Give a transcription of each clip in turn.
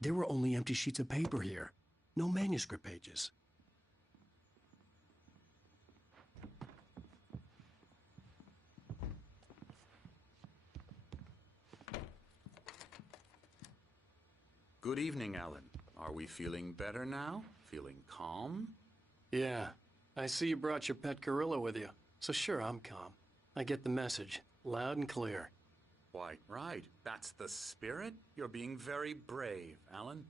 There were only empty sheets of paper here. No manuscript pages. Good evening, Alan. Are we feeling better now? Feeling calm? Yeah. I see you brought your pet gorilla with you. So sure, I'm calm. I get the message. Loud and clear. Quite right. That's the spirit. You're being very brave, Alan.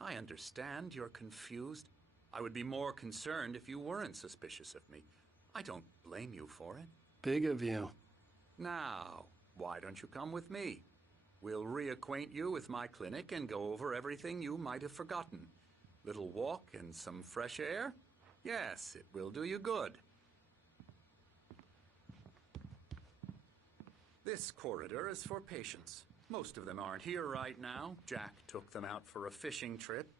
I understand you're confused. I would be more concerned if you weren't suspicious of me. I don't blame you for it. Big of you. Now, why don't you come with me? We'll reacquaint you with my clinic and go over everything you might have forgotten. Little walk and some fresh air? Yes, it will do you good. This corridor is for patients. Most of them aren't here right now. Jack took them out for a fishing trip,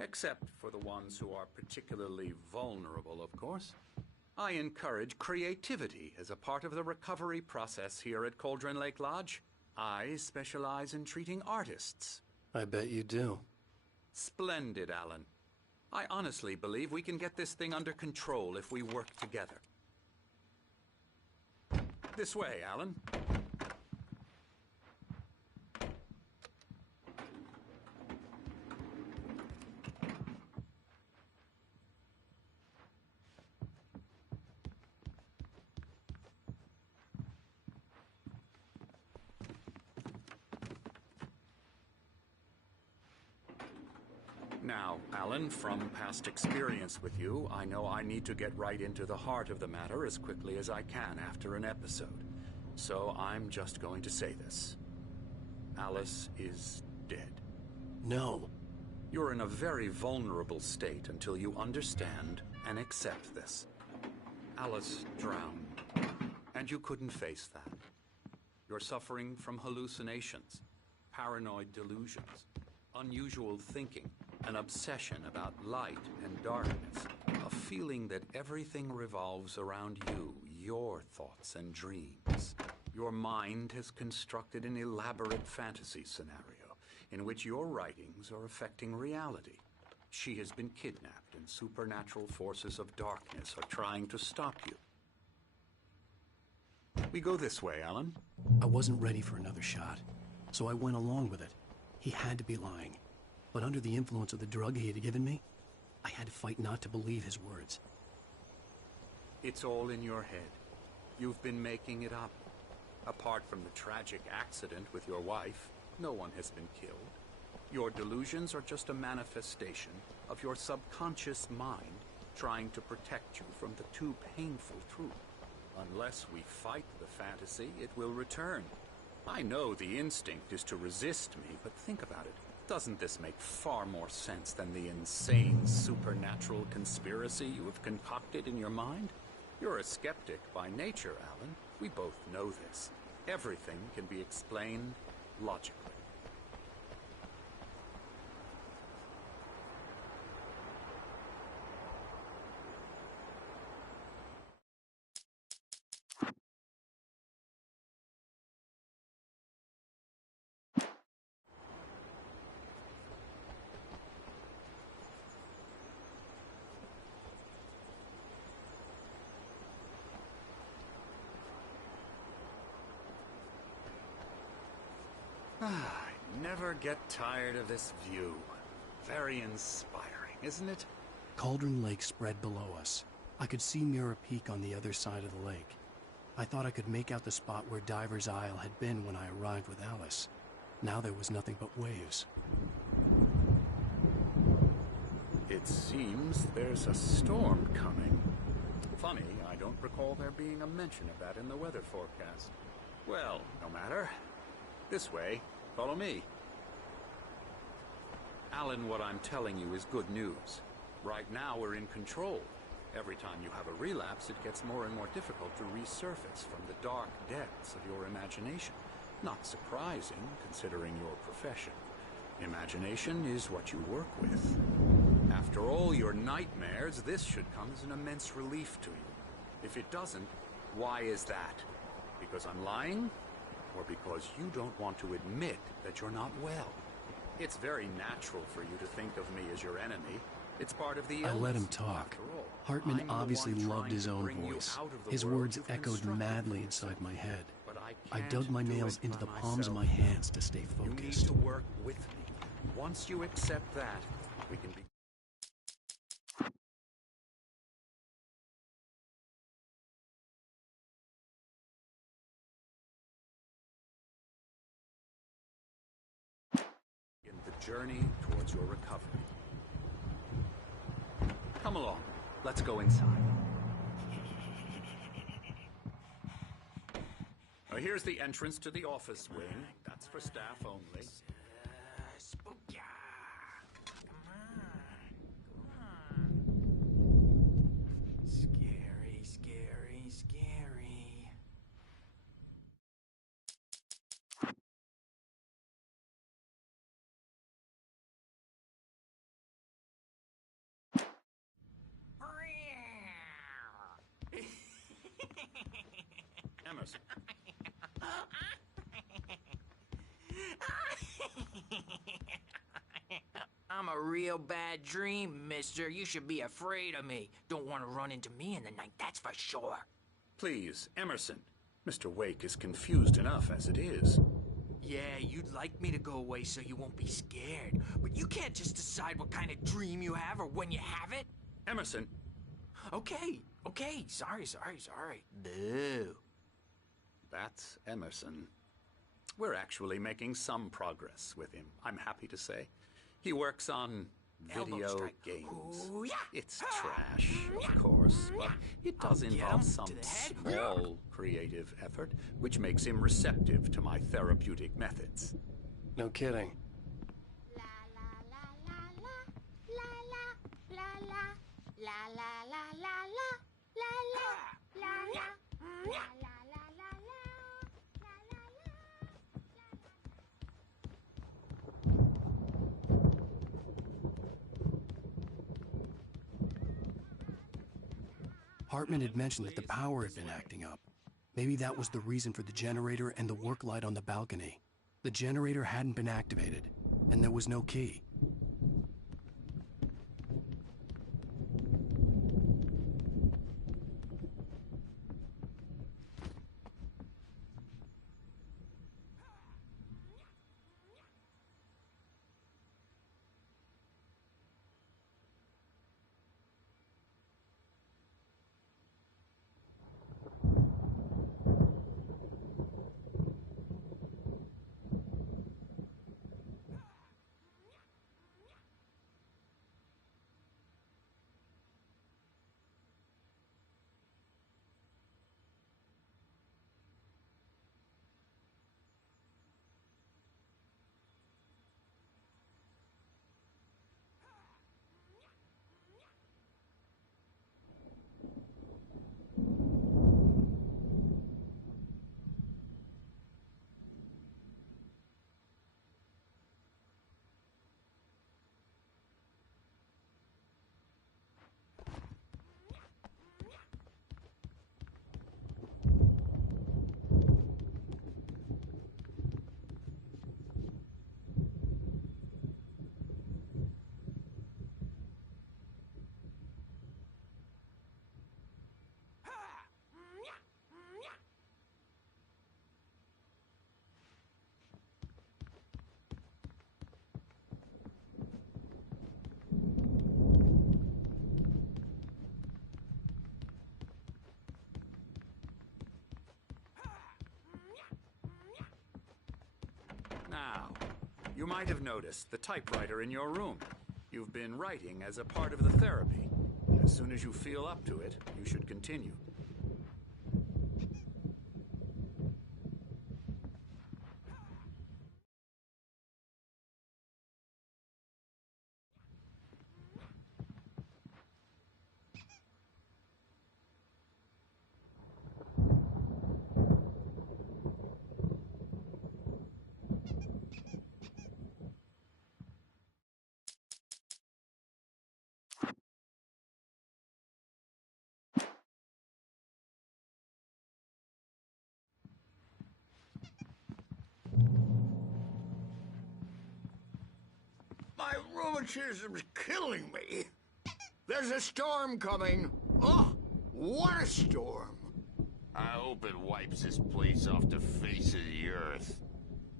except for the ones who are particularly vulnerable, of course. I encourage creativity as a part of the recovery process here at Cauldron Lake Lodge. I specialize in treating artists. I bet you do. Splendid, Alan. I honestly believe we can get this thing under control if we work together. This way, Alan. Now, Alan, from past experience with you, I know I need to get right into the heart of the matter as quickly as I can after an episode. So I'm just going to say this. Alice is dead. No. You're in a very vulnerable state until you understand and accept this. Alice drowned, and you couldn't face that. You're suffering from hallucinations, paranoid delusions, unusual thinking, an obsession about light and darkness, a feeling that everything revolves around you, your thoughts and dreams. Your mind has constructed an elaborate fantasy scenario in which your writings are affecting reality. She has been kidnapped and supernatural forces of darkness are trying to stop you. We go this way, Alan. I wasn't ready for another shot, so I went along with it. He had to be lying. But under the influence of the drug he had given me, I had to fight not to believe his words. It's all in your head. You've been making it up. Apart from the tragic accident with your wife, no one has been killed. Your delusions are just a manifestation of your subconscious mind trying to protect you from the too painful truth. Unless we fight the fantasy, it will return. I know the instinct is to resist me, but think about it. Doesn't this make far more sense than the insane supernatural conspiracy you have concocted in your mind? You're a skeptic by nature, Alan. We both know this. Everything can be explained logically. I never get tired of this view. Very inspiring, isn't it? Cauldron Lake spread below us. I could see Mirror Peak on the other side of the lake. I thought I could make out the spot where Diver's Isle had been when I arrived with Alice. Now there was nothing but waves. It seems there's a storm coming. Funny, I don't recall there being a mention of that in the weather forecast. Well, no matter. This way. Follow me. Alan, what I'm telling you is good news. Right now we're in control. Every time you have a relapse, it gets more and more difficult to resurface from the dark depths of your imagination. Not surprising, considering your profession. Imagination is what you work with. After all your nightmares, this should come as an immense relief to you. If it doesn't, why is that? Because I'm lying? Or because you don't want to admit that you're not well? It's very natural for you to think of me as your enemy. It's part of the I illness. let him talk. After all, Hartman I'm the obviously one loved trying his to own bring you voice. out of the His world words you've echoed constructed madly for inside yourself. my head. But I can't dug my do nails it into by the palms of myself. my hands to stay You need focused. to work with me. Once you accept that, we can be. In the journey towards your recovery. Come along. Let's go inside. Now, here's the entrance to the office wing. That's for staff only. Spooky. Come on. Scary, scary, scary. Emerson. I'm a real bad dream, mister. You should be afraid of me. Don't want to run into me in the night, that's for sure. Please, Emerson. Mr. Wake is confused enough as it is. Yeah, you'd like me to go away so you won't be scared. But you can't just decide what kind of dream you have or when you have it. Emerson. Okay. Sorry. Boo. That's Emerson. We're actually making some progress with him, I'm happy to say. He works on Elbow video strike. games. Ooh, yeah. It's trash, of course, but it does I'll get involve him some to the head. small creative effort, which makes him receptive to my therapeutic methods. No kidding. La la la la la la la la la la la la la la la la la la. Hartman had mentioned that the power had been acting up. Maybe that was the reason for the generator and the work light on the balcony. The generator hadn't been activated, and there was no key. Now, you might have noticed the typewriter in your room. You've been writing as a part of the therapy. As soon as you feel up to it, you should continue. rheumatism's killing me. There's a storm coming. Oh, what a storm. I hope it wipes this place off the face of the earth.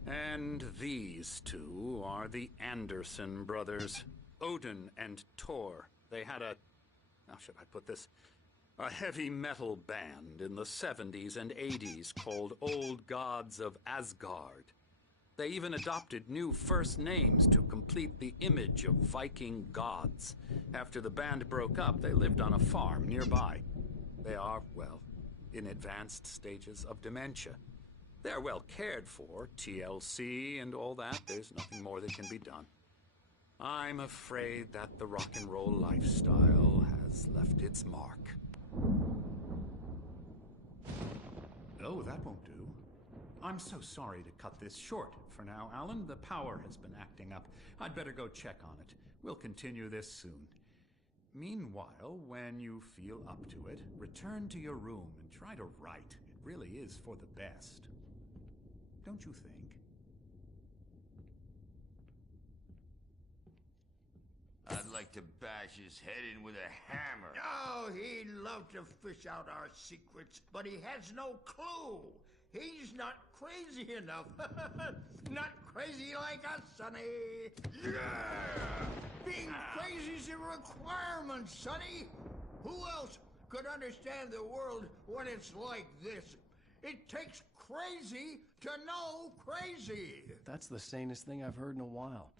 And these two are the Anderson brothers, Odin and Thor. They had a, how should I put this, a heavy metal band in the 70s and 80s called Old Gods of Asgard. They even adopted new first names to complete the image of Viking gods. After the band broke up, they lived on a farm nearby. They are, well, in advanced stages of dementia. They're well cared for, TLC and all that. There's nothing more that can be done. I'm afraid that the rock and roll lifestyle has left its mark. Oh, that won't do. I'm so sorry to cut this short for now, Alan. The power has been acting up. I'd better go check on it. We'll continue this soon. Meanwhile, when you feel up to it, return to your room and try to write. It really is for the best. Don't you think? I'd like to bash his head in with a hammer. Oh, he'd love to fish out our secrets, but he has no clue. He's not crazy enough. Not crazy like us, Sonny. Yeah! Being crazy's a requirement, Sonny. Who else could understand the world when it's like this? It takes crazy to know crazy. That's the sanest thing I've heard in a while.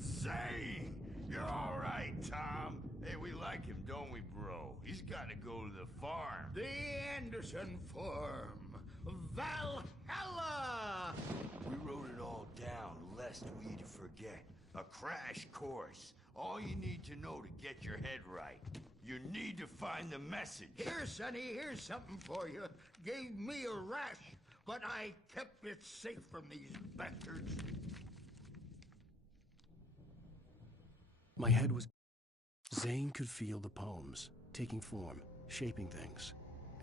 Zane! You're all right, Tom. Hey, we like him, don't we, bro? He's got to go to the farm. The Anderson Farm. Valhalla! We wrote it all down, lest we'd forget. A crash course. All you need to know to get your head right. You need to find the message. Here, Sonny, here's something for you. Gave me a rash, but I kept it safe from these bastards. My head was... Zane could feel the poems, taking form, shaping things.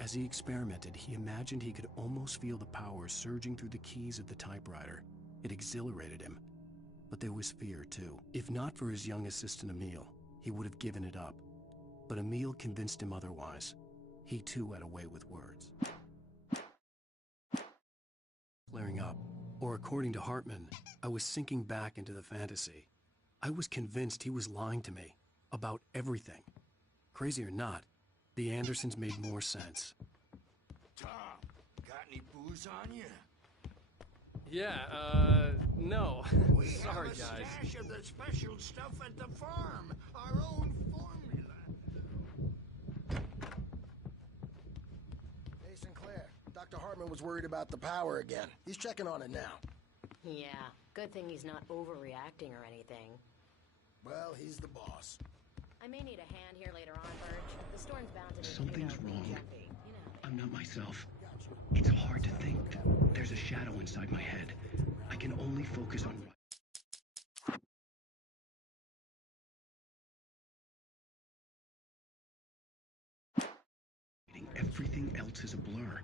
As he experimented, he imagined he could almost feel the power surging through the keys of the typewriter. It exhilarated him. But there was fear, too. If not for his young assistant Emil, he would have given it up. But Emil convinced him otherwise. He too had a way with words. Flaring up, or according to Hartman, I was sinking back into the fantasy. I was convinced he was lying to me about everything. Crazy or not, the Andersons made more sense. Tom, got any booze on you? Yeah, no. We Sorry, have a guys. stash of the special stuff at the farm. Our own formula. Hey, Sinclair. Dr. Hartman was worried about the power again. He's checking on it now. Yeah, good thing he's not overreacting or anything. Well, he's the boss. I may need a hand here later on, Birch. The storm's bound to Something's wrong. jumpy. You know. I'm not myself. It's hard to think. There's a shadow inside my head. I can only focus on... Everything else is a blur.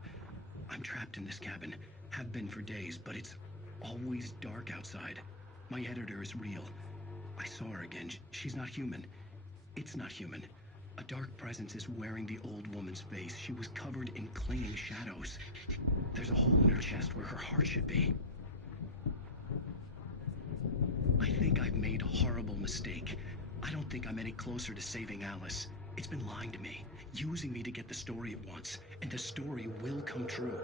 I'm trapped in this cabin. Have been for days, but it's always dark outside. My editor is real. I saw her again. She's not human. It's not human. A dark presence is wearing the old woman's face. She was covered in clinging shadows. There's a hole in her chest where her heart should be. I think I've made a horrible mistake. I don't think I'm any closer to saving Alice. It's been lying to me, using me to get the story it wants, and the story will come true.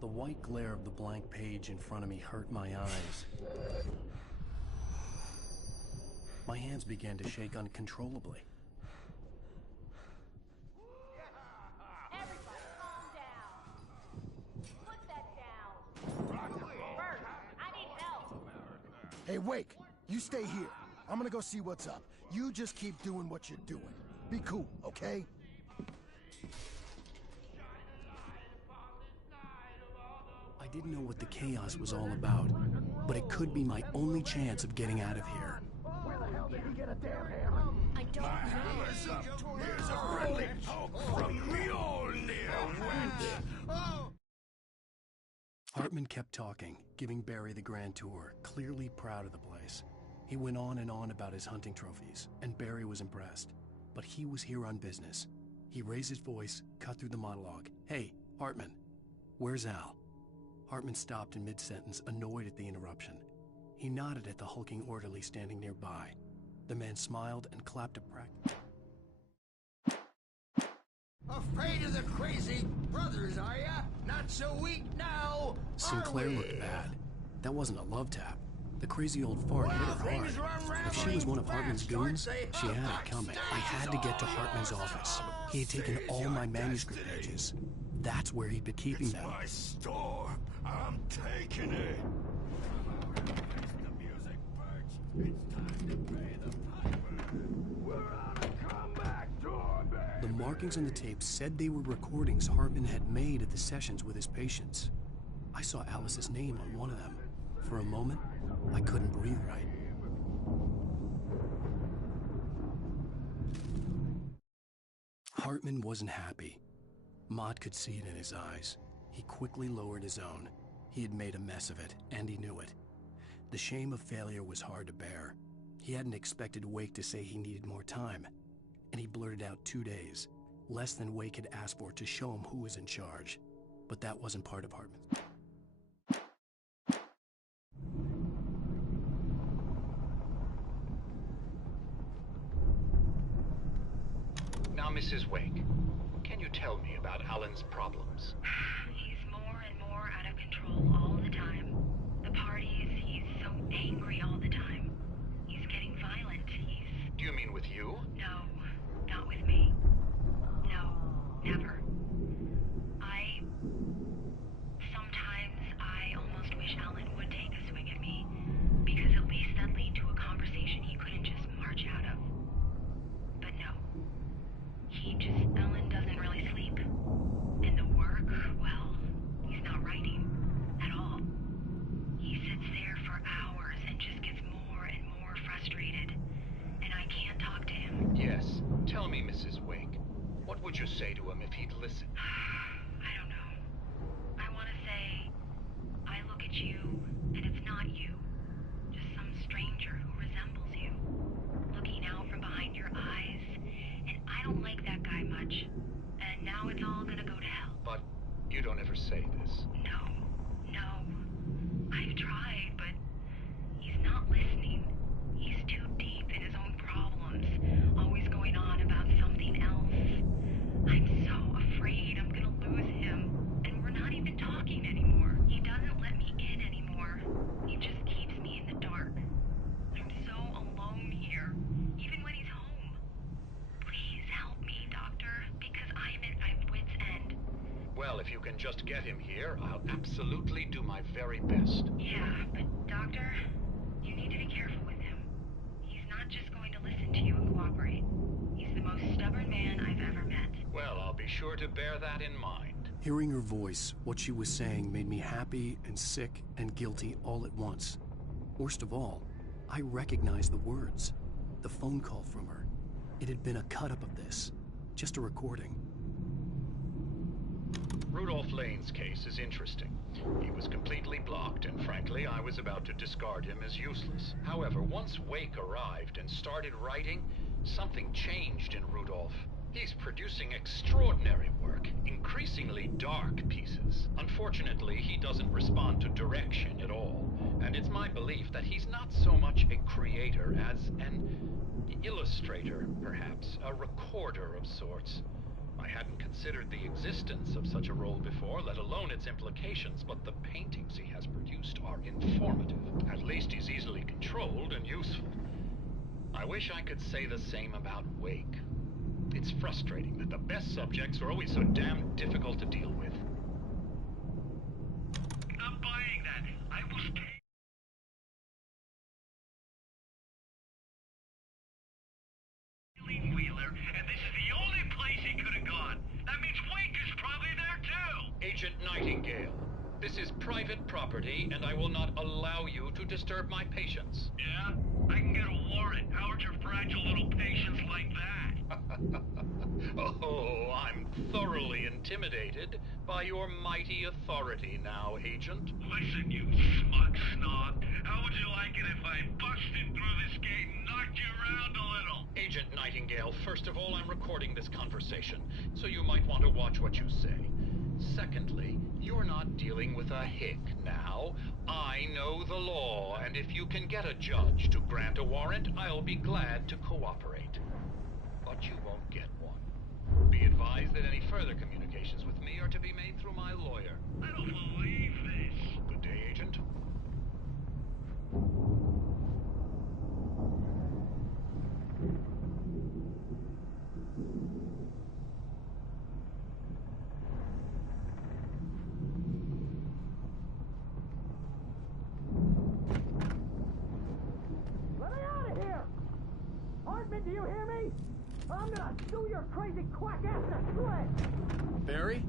The white glare of the blank page in front of me hurt my eyes. My hands began to shake uncontrollably. Everybody, calm down. Put that down. Bert, I need help. Hey, Wake, you stay here. I'm gonna go see what's up. You just keep doing what you're doing. Be cool, okay? I didn't know what the chaos was all about, but it could be my only chance of getting out of here. Where the hell did he get a damn hammer? I don't know. Hammer's up. Here's a friendly poke from Mjolnir, wench. Hartman kept talking, giving Barry the grand tour, clearly proud of the place. He went on and on about his hunting trophies, and Barry was impressed. But he was here on business. He raised his voice, cut through the monologue. Hey, Hartman, where's Al? Hartman stopped in mid-sentence, annoyed at the interruption. He nodded at the hulking orderly standing nearby. The man smiled and clapped a practice. Afraid of the crazy brothers, are ya? Not so weak now, Sinclair are we? looked bad. That wasn't a love tap. The crazy old fart hit her hard. If she was one of Hartman's goons, she had it coming. I had to get to Hartman's office. He had taken all my manuscript pages. That's where he'd been keeping them. My store. I'm taking it. The music, Birch. It's time to pay the piper. We're on a comeback, doorbell. The markings on the tape said they were recordings Hartman had made at the sessions with his patients. I saw Alice's name on one of them. For a moment, I couldn't breathe right. Hartman wasn't happy. Mott could see it in his eyes. He quickly lowered his own. He had made a mess of it, and he knew it. The shame of failure was hard to bear. He hadn't expected Wake to say he needed more time, and he blurted out 2 days, less than Wake had asked for to show him who was in charge. But that wasn't part of Hartman's. Now, Mrs. Wake, can you tell me about Alan's problems? He's more and more out of control all the time. The parties, he's so angry all the time. He's getting violent. Do you mean with you? No, not with me. No, never. Sometimes I almost wish Alan would take a swing at me, because at least that'd lead to a conversation he couldn't just march out of. But no. Alan doesn't really sleep. And the work, well, he's not writing at all. He sits there for hours and just gets more and more frustrated. And I can't talk to him. Yes. Tell me, Mrs. Wake, what would you say to him if he'd listen? I don't know. I want to say, I look at you, and it's not you. Just some stranger who resembles you. Looking out from behind your eyes. And I don't like that guy much. And now it's all gonna go to hell. But you don't ever say this. No. I've tried, but he's not listening. He's too deep in his own problems, always going on about something else. I'm so afraid I'm gonna lose him. And we're not even talking anymore. He doesn't let me in anymore. He just keeps me in the dark. I'm so alone here, even when he's home. Please help me, Doctor, because I'm at my wit's end. Well, if you can just get him here, I'll absolutely do my very best. Yeah, but Doctor, you need to be careful with him. He's not just going to listen to you and cooperate. He's the most stubborn man I've ever met. Well, I'll be sure to bear that in mind. Hearing her voice, what she was saying made me happy and sick and guilty all at once. Worst of all, I recognized the words. The phone call from her. It had been a cut-up of this. Just a recording. Rudolph Lane's case is interesting. He was completely blocked, and frankly, I was about to discard him as useless. However, once Wake arrived and started writing, something changed in Rudolph. He's producing extraordinary work, increasingly dark pieces. Unfortunately, he doesn't respond to direction at all, and it's my belief that he's not so much a creator as an illustrator, perhaps, a recorder of sorts. I hadn't considered the existence of such a role before, let alone its implications, but the paintings he has produced are informative. At least he's easily controlled and useful. I wish I could say the same about Wake. It's frustrating that the best subjects are always so damn difficult to deal with. I'm buying that. I will stay. This is private property, and I will not allow you to disturb my patients. Yeah? I can get a warrant. How would your fragile little patients like that? Oh, I'm thoroughly intimidated by your mighty authority now, Agent. Listen, you smug snob. How would you like it if I busted through this gate and knocked you around a little? Agent Nightingale, first of all, I'm recording this conversation, so you might want to watch what you say. Secondly, you're not dealing with a hick now. I know the law, and if you can get a judge to grant a warrant, I'll be glad to cooperate. But you won't get one. Be advised that any further communications with me are to be made through my lawyer. I don't believe this. Good day, Agent. Let me out of here! Hartman, do you hear me? I'm gonna sue your crazy quack ass to shreds! Barry?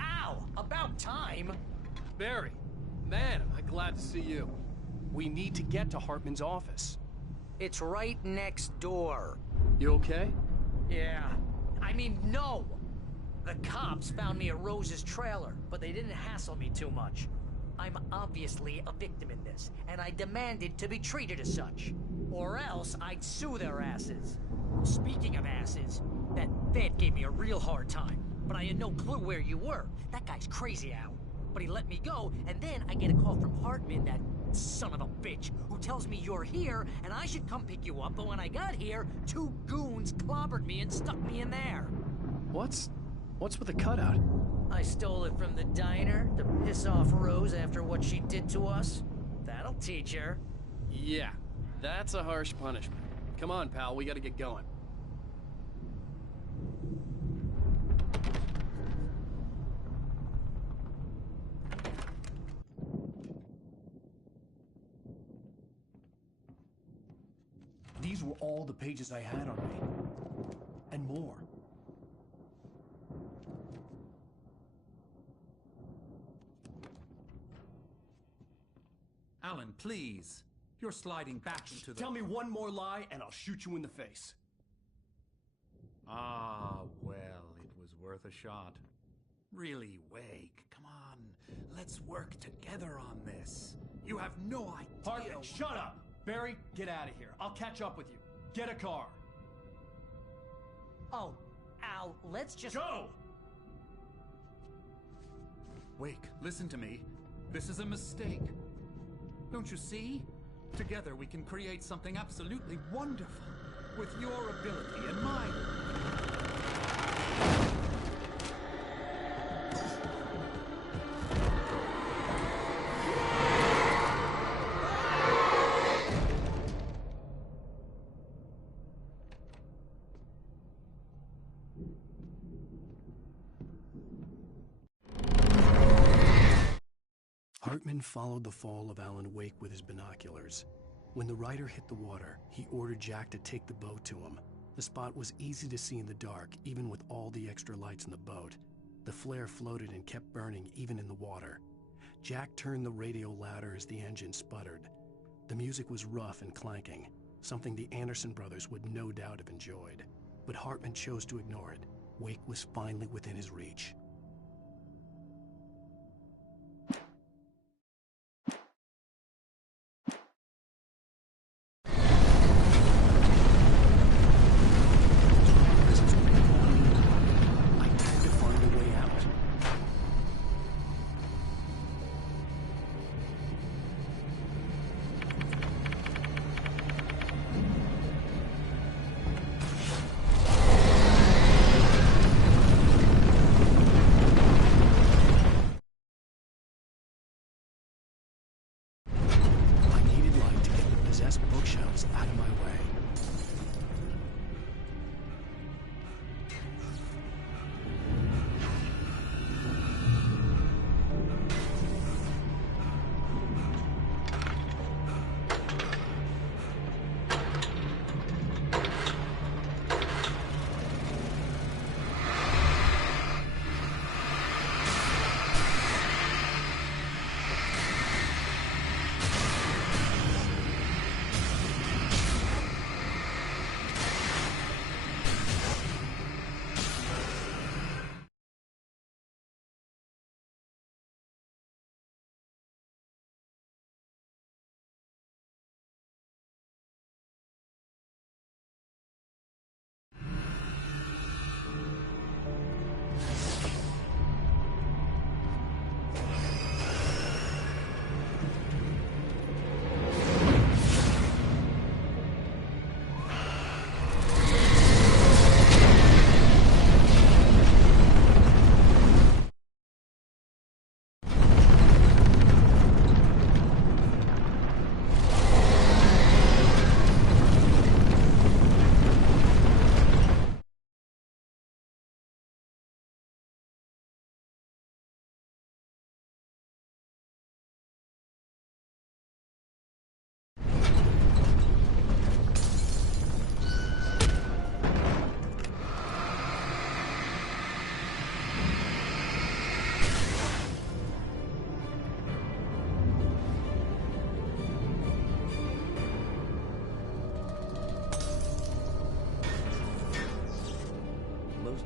Ow! About time! Barry! Man, am I glad to see you. We need to get to Hartman's office. It's right next door. You okay? Yeah. I mean, no! The cops found me at Rose's trailer, but they didn't hassle me too much. I'm obviously a victim in this, and I demanded to be treated as such. Or else I'd sue their asses. Speaking of asses, that vet gave me a real hard time, but I had no clue where you were. That guy's crazy, Al. But he let me go, and then I get a call from Hartman, that son of a bitch, who tells me you're here, and I should come pick you up, but when I got here, 2 goons clobbered me and stuck me in there. What's with the cutout? I stole it from the diner to piss off Rose after what she did to us. That'll teach her. Yeah, that's a harsh punishment. Come on, pal, we gotta get going. These were all the pages I had on me. And more. Alan, please. You're sliding back into the... Tell me one more lie and I'll shoot you in the face. Ah, well, it was worth a shot. Really, Wake, come on. Let's work together on this. You have no idea... Hartman, shut up! Barry, get out of here. I'll catch up with you. Get a car. Oh, Al, let's just... Go! Wake, listen to me. This is a mistake. Don't you see? Together we can create something absolutely wonderful. With your ability and mine. Hartman followed the fall of Alan Wake with his binoculars. When the rider hit the water, he ordered Jack to take the boat to him. The spot was easy to see in the dark, even with all the extra lights in the boat. The flare floated and kept burning even in the water. Jack turned the radio louder as the engine sputtered. The music was rough and clanking, something the Anderson brothers would no doubt have enjoyed. But Hartman chose to ignore it. Wake was finally within his reach.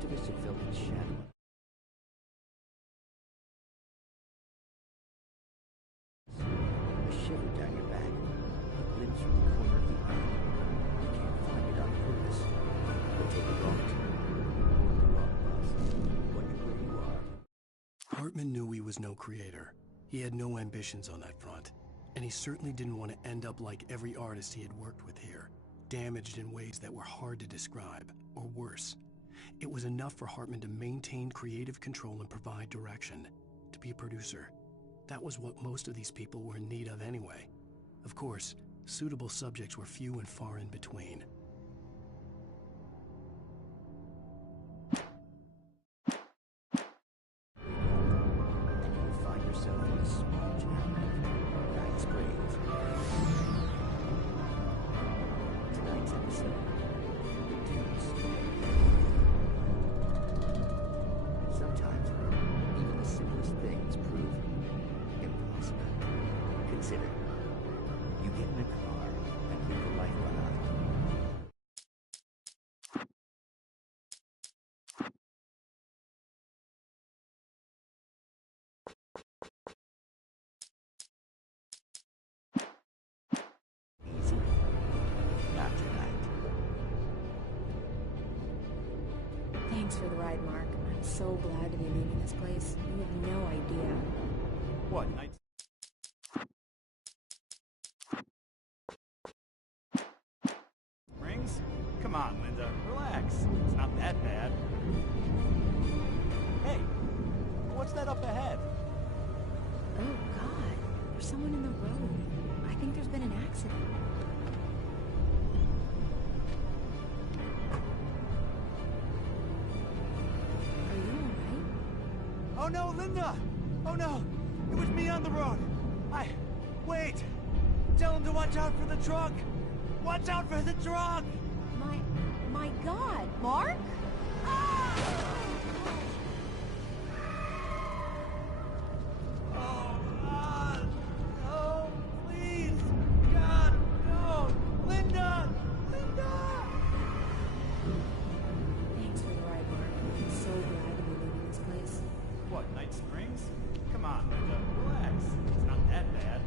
Most of us have felt its shadow. A shiver down your back, a glimpse from the corner of the eye. You can't find it on purpose, but take a wrong turn, the wrong bus, wonder where you are. Hartman knew he was no creator. He had no ambitions on that front, and he certainly didn't want to end up like every artist he had worked with here, damaged in ways that were hard to describe, or worse. It was enough for Hartman to maintain creative control and provide direction, to be a producer. That was what most of these people were in need of anyway. Of course, suitable subjects were few and far in between. And you find yourself in a small town of Night Springs. Tonight's episode, the Deuce. Sometimes, even the simplest things prove impossible. Consider, you get in a car and leave your life behind. Easy. Not tonight. Thanks for the ride, Mark. I'm so glad to be leaving this place. You have no idea. What, Night Springs? Come on, Linda. Relax. It's not that bad. Hey, what's that up ahead? Oh, God. There's someone in the road. I think there's been an accident. Are you alright? Oh no, Linda! Oh no! It was me on the road! Wait! Tell him to watch out for the truck! Watch out for the truck! My God, Mark? Oh, God! No! Please! God, no! Linda! Linda! Thanks for the ride, Mark. I'm so glad to be leaving this place. What, Night Springs? Come on, Linda. Relax. It's not that bad.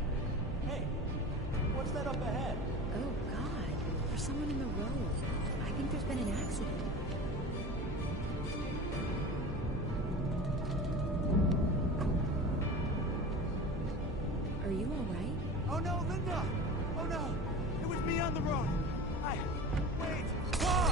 Hey, what's that up ahead? Oh, God. There's someone in the road. I think there's been an accident. Are you alright? Oh no, Linda! Oh no! It was me on the road! Wait! Whoa!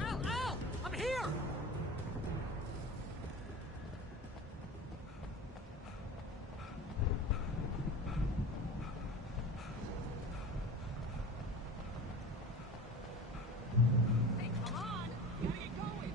Al! I'm here! Hey, come on! Gotta get going!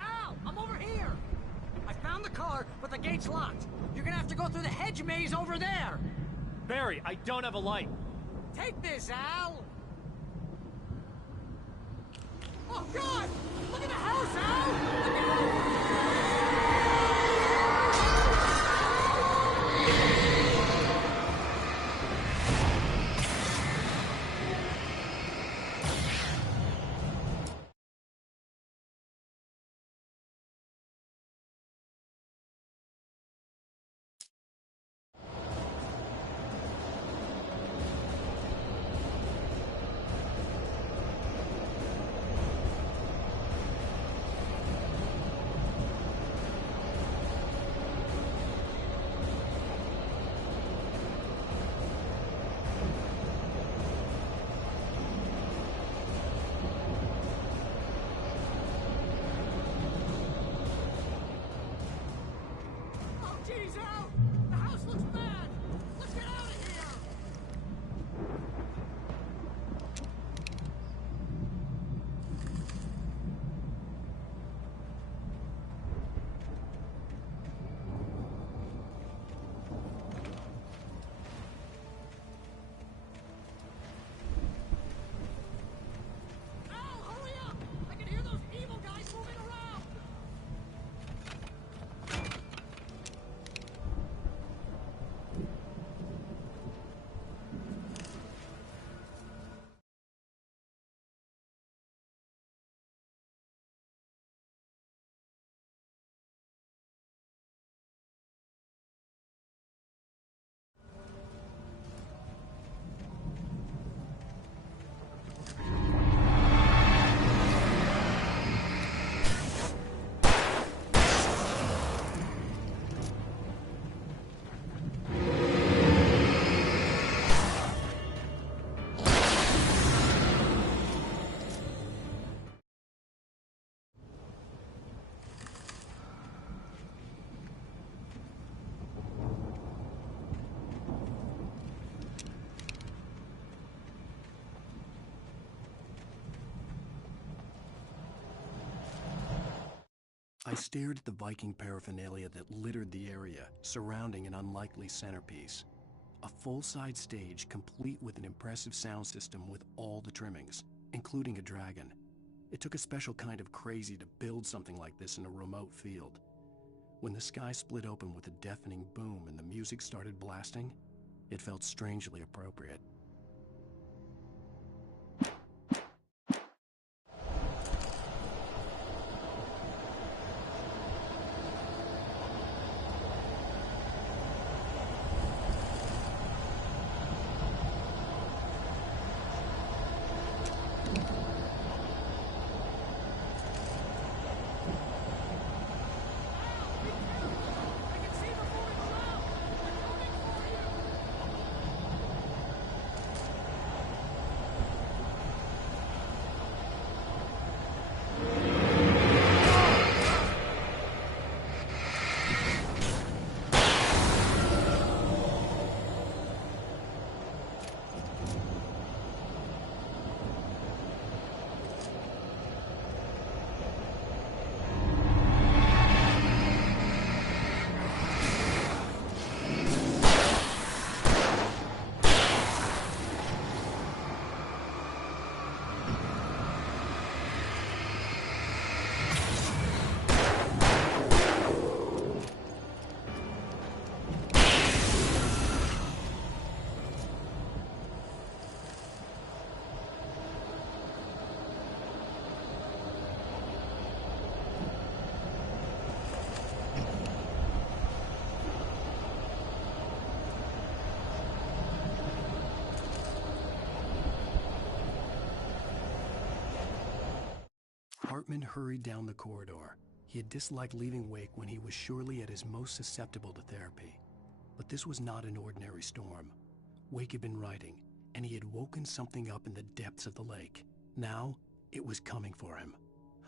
Al! I'm over here! I found the car, but the gate's locked. You're gonna have to go through the hedge maze over there! Barry, I don't have a light. Take this, Al! Oh, God! Look at the house, Al! Look out! stared at the Viking paraphernalia that littered the area, surrounding an unlikely centerpiece. A full-size stage complete with an impressive sound system with all the trimmings, including a dragon. It took a special kind of crazy to build something like this in a remote field. When the sky split open with a deafening boom and the music started blasting, it felt strangely appropriate. Hartman hurried down the corridor. He had disliked leaving Wake when he was surely at his most susceptible to therapy. But this was not an ordinary storm. Wake had been writing, and he had woken something up in the depths of the lake. Now, it was coming for him.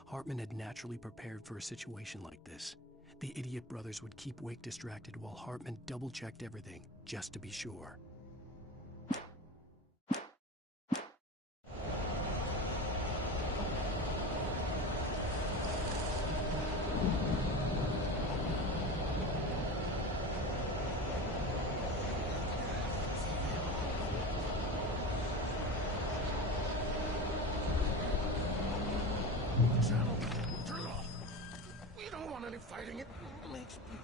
Hartman had naturally prepared for a situation like this. The idiot brothers would keep Wake distracted while Hartman double-checked everything, just to be sure. Channel, turn it off. We don't want any fighting. It makes me...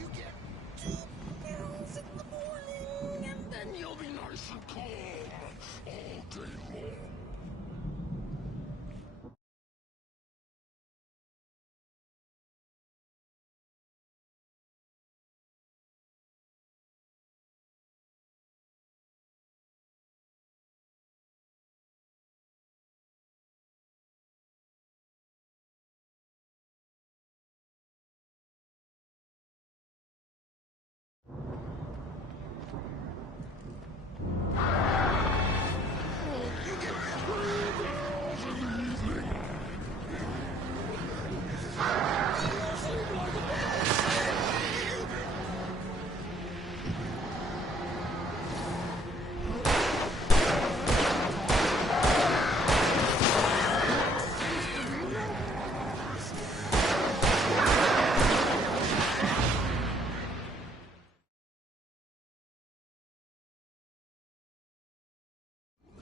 You get 2 pills in the morning, and then you'll be nice and calm all day long.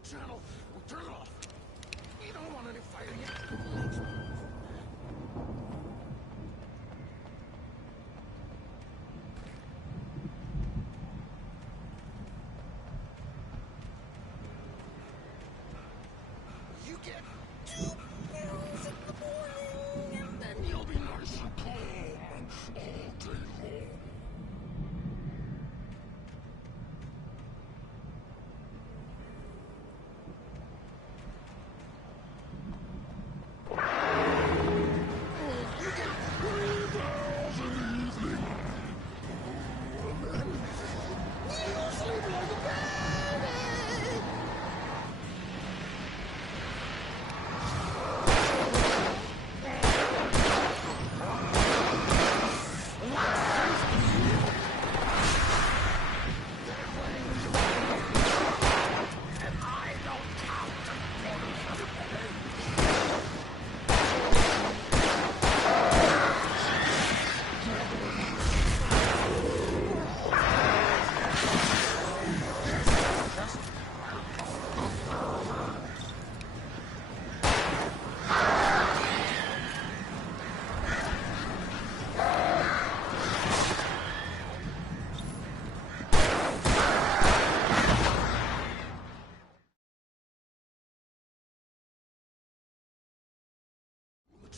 Channel, turn it off. We don't want any fighting. It makes me... You get 2 pills in the morning, and then you'll be nice and calm all day long.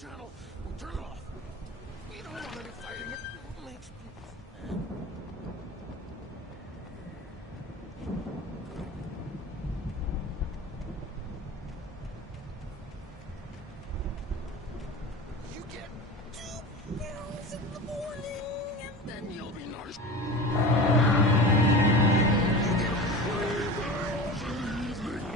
channel. We'll turn it off. We don't want any fighting. It makes people mad. You get 2 pills in the morning, and then you'll be nice. You get 3 pills in the evening.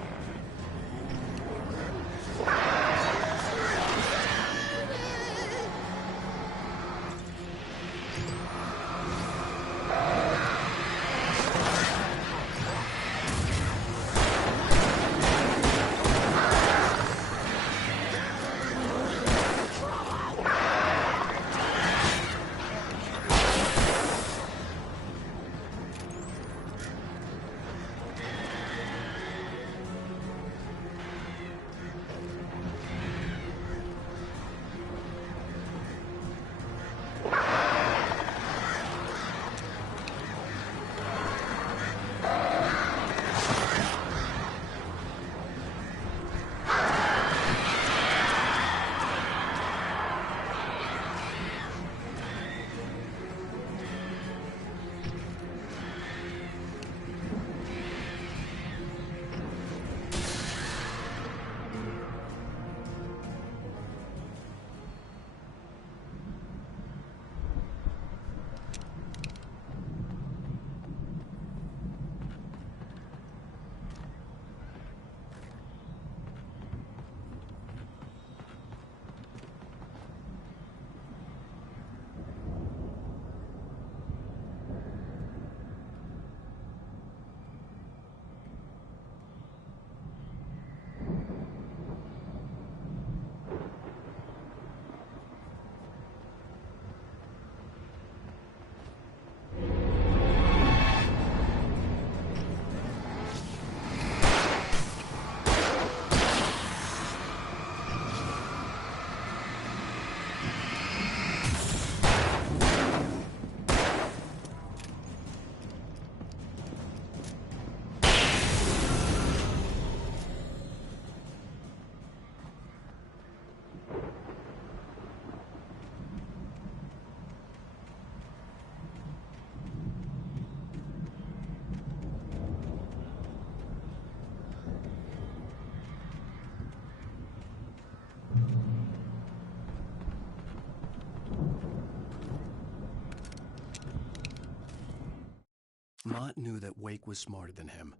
Mott knew that Wake was smarter than him.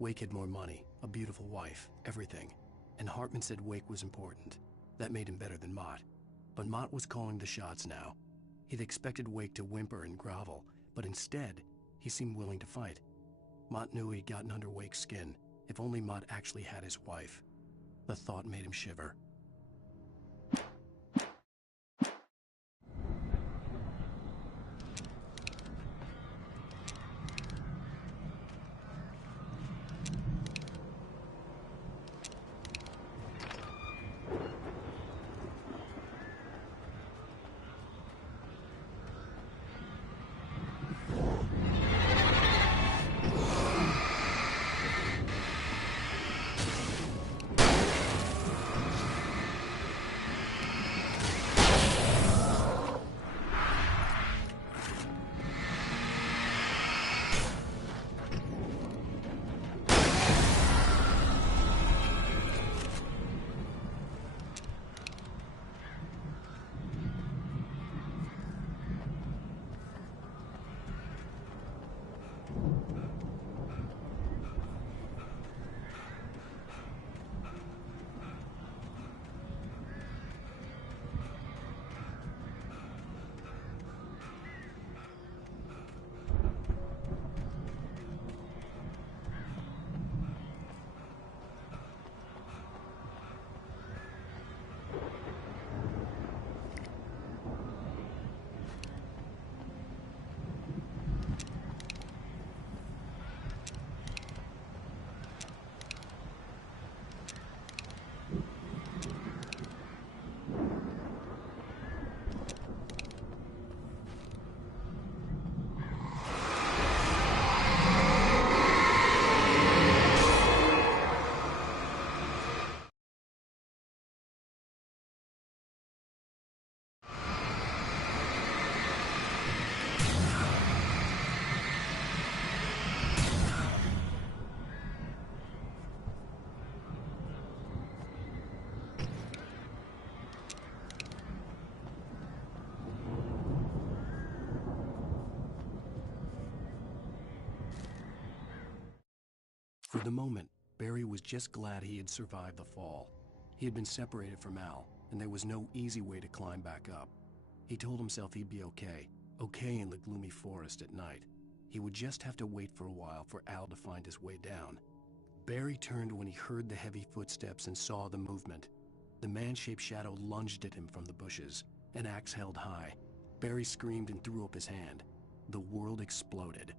Wake had more money, a beautiful wife, everything. And Hartman said Wake was important. That made him better than Mott. But Mott was calling the shots now. He'd expected Wake to whimper and grovel, but instead, he seemed willing to fight. Mott knew he'd gotten under Wake's skin. If only Mott actually had his wife. The thought made him shiver. the moment, Barry was just glad he had survived the fall. He had been separated from Al, and there was no easy way to climb back up. He told himself he'd be okay in the gloomy forest at night. He would just have to wait for a while for Al to find his way down. Barry turned when he heard the heavy footsteps and saw the movement. The man-shaped shadow lunged at him from the bushes, an axe held high. Barry screamed and threw up his hand. The world exploded.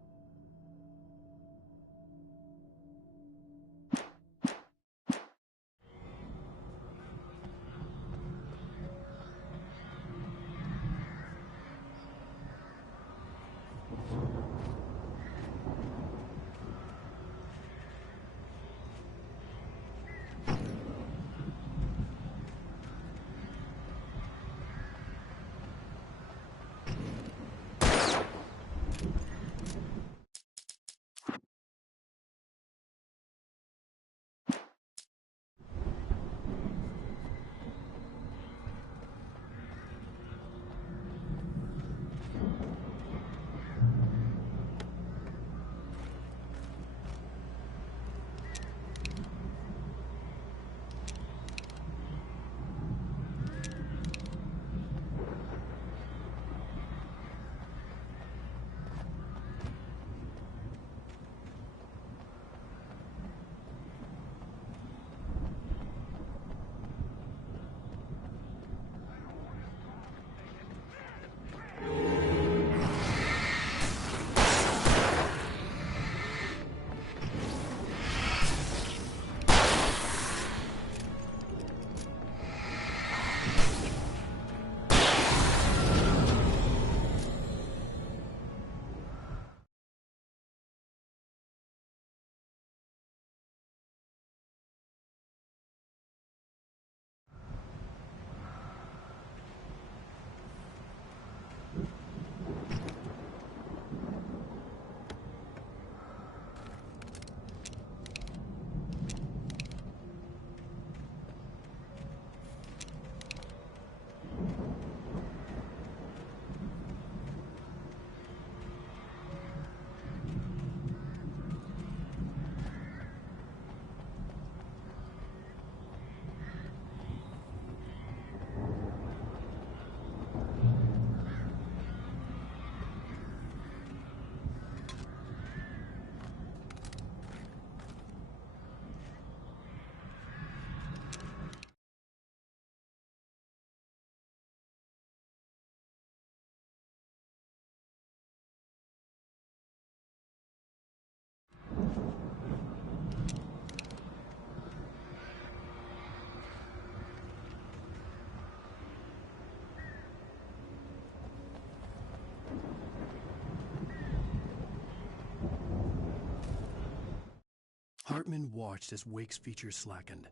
Hartman watched as Wake's features slackened.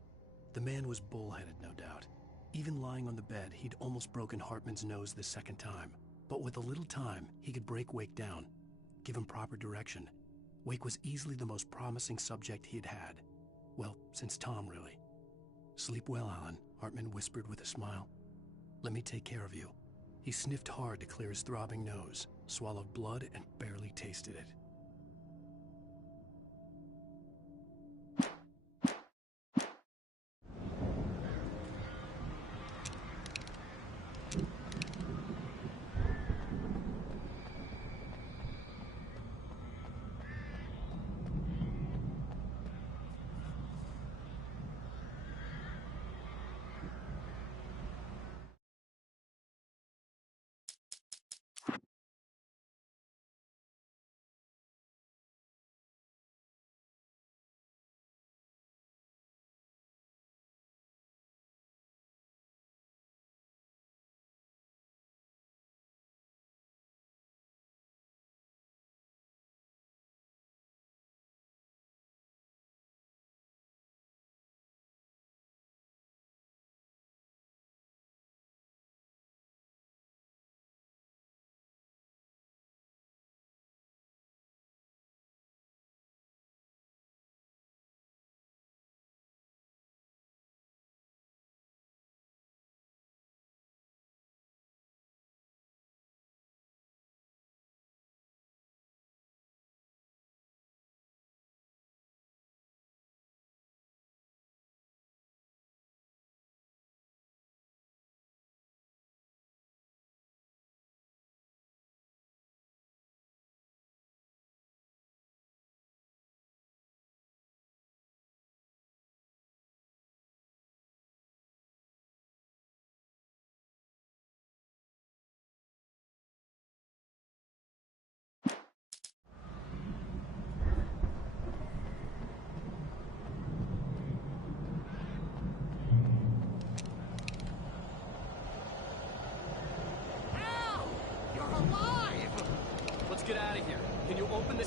The man was bullheaded, no doubt. Even lying on the bed, he'd almost broken Hartman's nose the second time. But with a little time, he could break Wake down, give him proper direction. Wake was easily the most promising subject he had had. Well, since Tom, really. "Sleep well, Alan," Hartman whispered with a smile. "Let me take care of you." He sniffed hard to clear his throbbing nose, swallowed blood, and barely tasted it.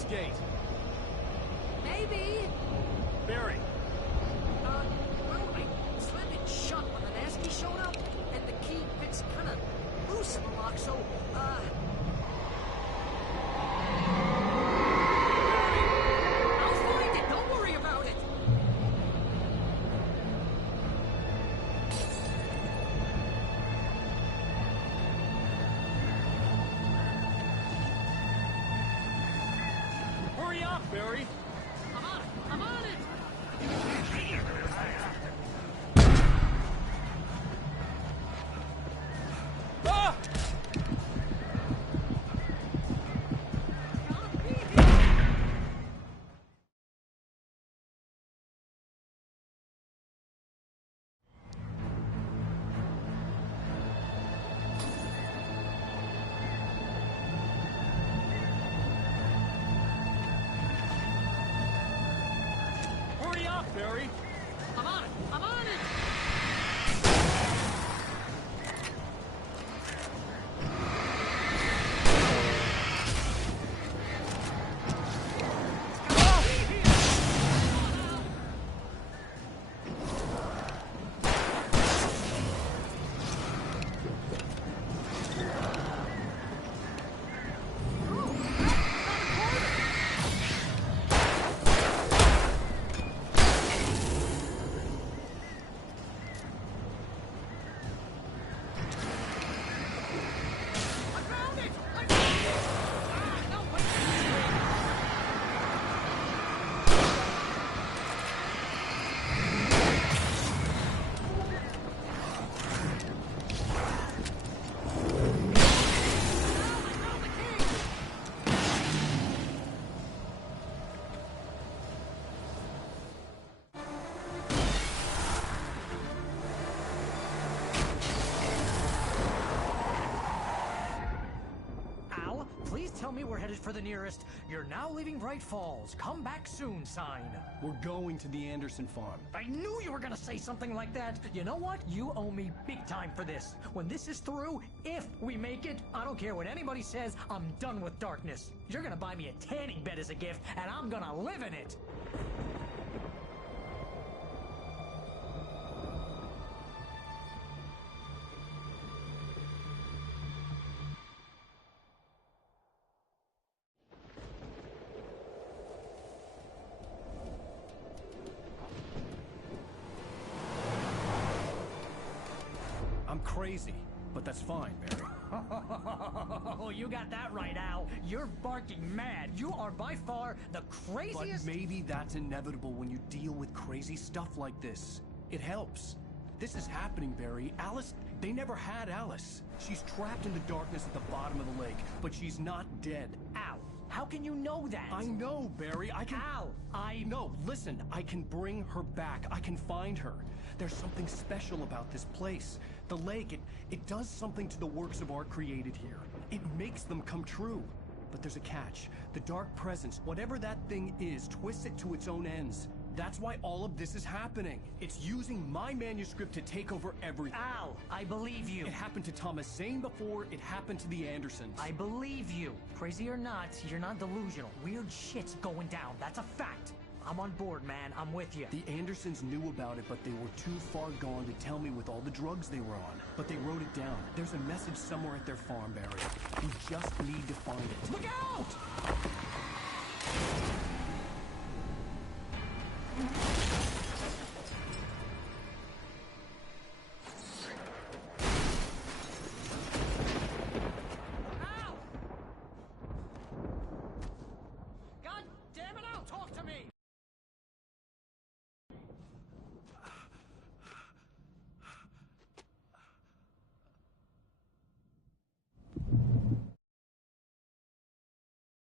gate. Maybe. Barry. Well, I slammed it shut when the nasty showed up, and the key fits kind of loose in the lock, so, I'll find it, don't worry about it! Hurry up, Barry. I'm on it! Ah! Hurry up, Barry. I'm on it! I'm on it! Al, please tell me we're headed for the nearest "You're now leaving Bright Falls. Come back soon" sign. We're going to the Anderson farm. I knew you were gonna say something like that. You know what? You owe me big time for this. When this is through, if we make it, I don't care what anybody says, I'm done with darkness. You're gonna buy me a tanning bed as a gift, and I'm gonna live in it. I'm crazy, but that's fine, Barry. Oh, you got that right, Al. You're barking mad. You are by far the craziest... But maybe that's inevitable when you deal with crazy stuff like this. It helps. This is happening, Barry. Alice, they never had Alice. She's trapped in the darkness at the bottom of the lake, but she's not dead. Al, how can you know that? I know, Barry. I can... Al, No, listen. I can bring her back. I can find her. There's something special about this place. The lake, it does something to the works of art created here. It makes them come true. But there's a catch. The dark presence, whatever that thing is, twists it to its own ends. That's why all of this is happening. It's using my manuscript to take over everything. Al, I believe you. It happened to Thomas Zane before, it happened to the Andersons. I believe you. Crazy or not, you're not delusional. Weird shit's going down. That's a fact. I'm on board, man. I'm with you. The Andersons knew about it, but they were too far gone to tell me with all the drugs they were on. But they wrote it down. There's a message somewhere at their farm, Barry. We just need to find it. Look out!